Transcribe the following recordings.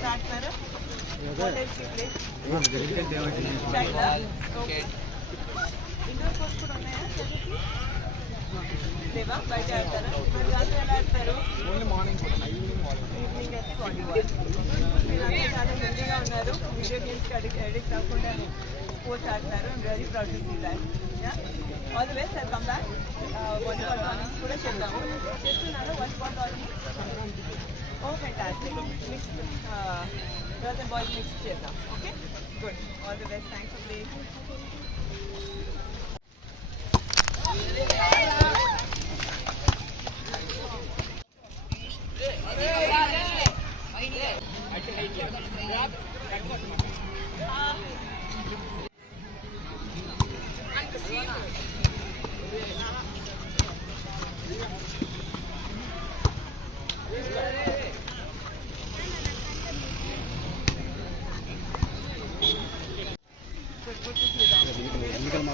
Start, sir. What else you play? China. Okay. Indoor sports కూడా ఉన్నాయా చదువుకి? లేవా? బయట ఆడతారా? మరి రాత్రి ఎలా ఆడతారు? ఓన్లీ మార్నింగ్ ఈవినింగ్ ఈవినింగ్ అయితే వాలీబాల్. మీరంతా చాలా హెల్తీగా ఉన్నారు. వీడియో గేమ్స్కి అడిక్ట్ అవ్వకుండా స్పోర్ట్స్ ఆడుతున్నారు. I'm very proud to see that. All the best. I'll come back. Volleyball tournaments కూడా చేద్దాము. చేస్తున్నాను volleyball tournaments. Oh fantastic. Mix girls and boys mix చేద్దాం. Okay good. All the best. Thanks for playing.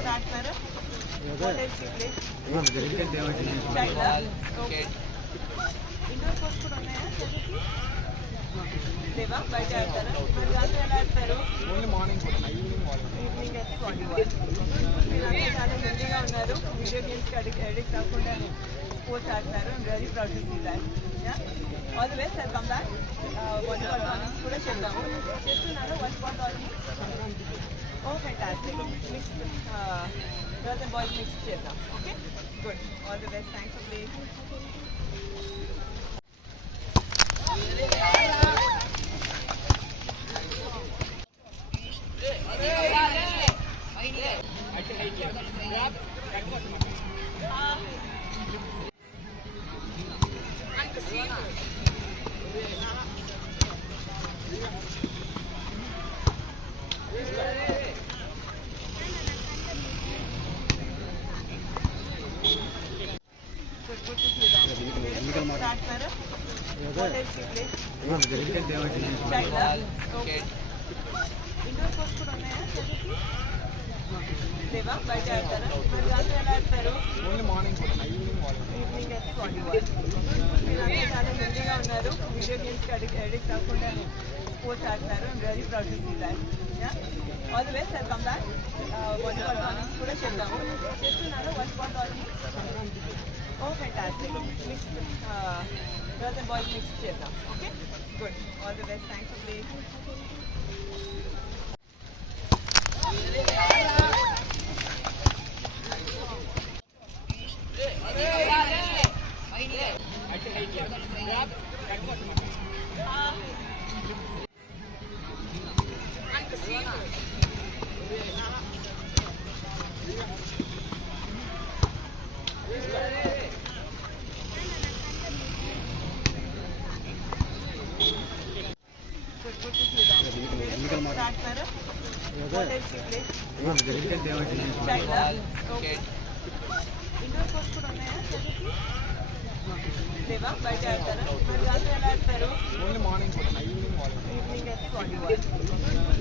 Start, sir. What else you play? China. Okay. Indoor sports కూడా ఉన్నాయా చదువుకి? లేవా? బయట ఆడతారా? మరి రాత్రి ఎలా ఆడతారు? ఓన్లీ మార్నింగ్ ఈవినింగ్ అయితే వాలీబాల్. మీరంతా చాలా హెల్తీగా ఉన్నారు. వీడియో గేమ్స్కి అడిక్ట్ అవ్వకుండా స్పోర్ట్స్ ఆడుతున్నారు. I'm very proud to see that. All the best. I'll come back. Volleyball tournaments కూడా చేద్దాము. చేస్తున్నాను volleyball tournaments. Oh fantastic. Mix girls and boys mix చేద్దాం. Okay good. All the best. Thanks for playing. Start, sir. What else you play? China. Okay. Indoor sports కూడా ఉన్నాయా చదువుకి? లేవా? బయట ఆడతారా? మరి రాత్రి ఎలా ఆడతారు? ఓన్లీ మార్నింగ్ ఈవినింగ్ అయితే వాలీబాల్. మీరంతా చాలా హెల్తీగా ఉన్నారు. వీడియో గేమ్స్కి అడిక్ట్ అవ్వకుండా స్పోర్ట్స్ ఆడుతున్నారు. I'm very proud to see that. All the best. I'll come back. Volleyball tournaments కూడా చేద్దాము. చేస్తున్నాను volleyball tournaments. Oh fantastic. Mix girls and boys mix చేద్దాం. Okay good. All the best. Thanks for playing. Start, sir. What else you play? China. Okay. Indoor sports కూడా ఉన్నాయా చదువుకి? లేవా? బయట ఆడతారా? మరి రాత్రి ఎలా ఆడతారు? ఓన్లీ మార్నింగ్ ఈవినింగ్ అయితే వాలీబాల్.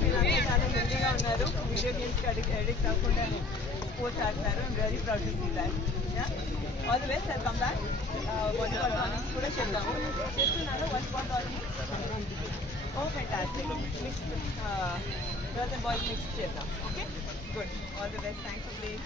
మీరంతా చాలా హెల్తీగా ఉన్నారు. వీడియో గేమ్స్కి అడిక్ట్ అవ్వకుండా స్పోర్ట్స్ ఆడుతున్నారు. I'm very proud to see that. All the best. I'll come back. Volleyball tournaments కూడా చేద్దాము. చేస్తున్నాను volleyball tournaments. Oh fantastic. Mix girls and boys mix చేద్దాం. Okay good. All the best. Thanks for playing.